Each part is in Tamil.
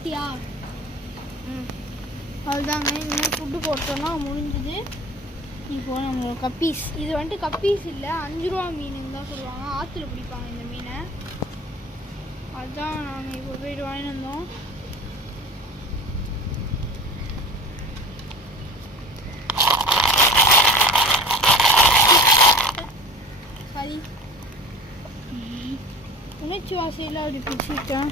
வந்துட்டியா? அதுதாங்க இன்னும் ஃபுட்டு போட்டோன்னா முடிஞ்சுது. இப்போது நம்ம கப்பீஸ், இது வந்துட்டு கப்பீஸ் இல்லை, 5 ரூபா மீனுன்னு தான் சொல்லுவாங்க. ஆற்றுல பிடிப்பாங்க இந்த மீனை. அதுதான் நாங்கள் இப்போ போய்ட்டு வாங்கிட்டு வந்தோம். சரி, உணர்ச்சி வாசையில் அப்படி பிடிச்சிட்டேன்.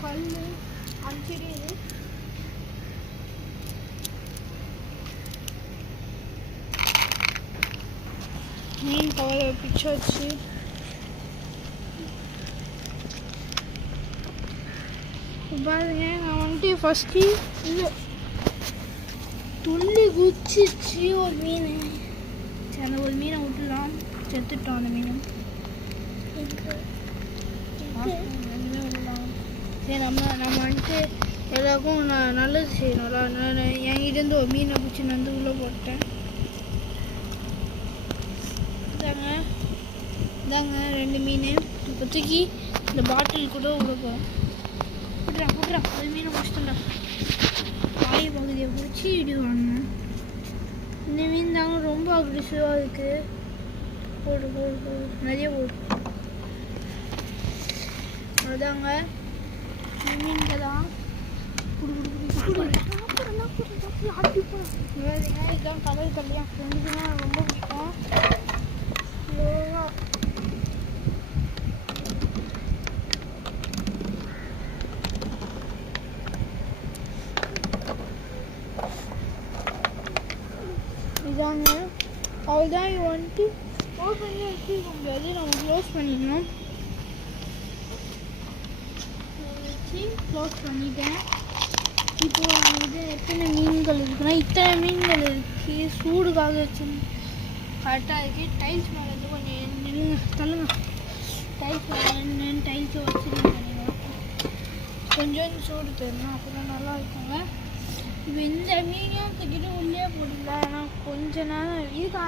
கல் அஞ்சடி இது மீன் கவலை பிச்சை வச்சு பாருங்க. நான் வந்துட்டு ஃபஸ்ட்டு இல்லை துள்ளி குச்சிச்சு ஒரு மீன். சரி, அந்த ஒரு மீனை விட்டுலாம், செத்துட்டோம் அந்த மீன். சரி, நம்ம வந்துட்டு எல்லாருக்கும் நான் நல்லது செய்யணும்ல. நான் என்கிட்டேருந்து ஒரு மீனை பிடிச்சி வந்து உள்ளே போட்டேன். இதாங்க 2 மீன். இப்போ தூக்கி இந்த பாட்டில் கூட உள்ளே போகிறோம். புட்றா ஒரு மீனை பிடிச்சிட்டா. வாய் பகுதியை பிடிச்சி இடுவாங்க. இந்த மீன் தாங்க ரொம்ப அக்ரெசிவாக இருக்குது. போடு நிறைய போடு. அதுதாங்க மீன்கள் தான். இதுதான் கடல் கல்யாணம். என் ஃப்ரெண்டுக்குன்னா ரொம்ப பிடிக்கும். இதாங்க அவ்வளோதான். இது வந்துட்டு க்ளோஸ் பண்ணி வச்சுக்க முடியாது, நம்ம க்ளோஸ் பண்ணிக்கணும். க்ளோஸ் பண்ணிட்டேன். இப்போது வந்து எத்தனை மீன்கள் இருக்குன்னா இத்தனை மீன்கள் இருக்குது. சூடுக்காக வச்சு கரெக்டாக இருக்குது. டைல்ஸ் மேலே வந்து கொஞ்சம் நில்லுங்க, தள்ளுங்க. டைல்ஸ் மேலே டைல்ஸை வச்சுருங்க. கொஞ்சம் சூடு தரணும், அப்போ தான் நல்லா இருக்குங்க. இப்போ இந்த மீனையும் தூக்கிட்டு உள்ளே போட்டுக்கலாம். ஆனால் கொஞ்ச நேரம் இதுக்கு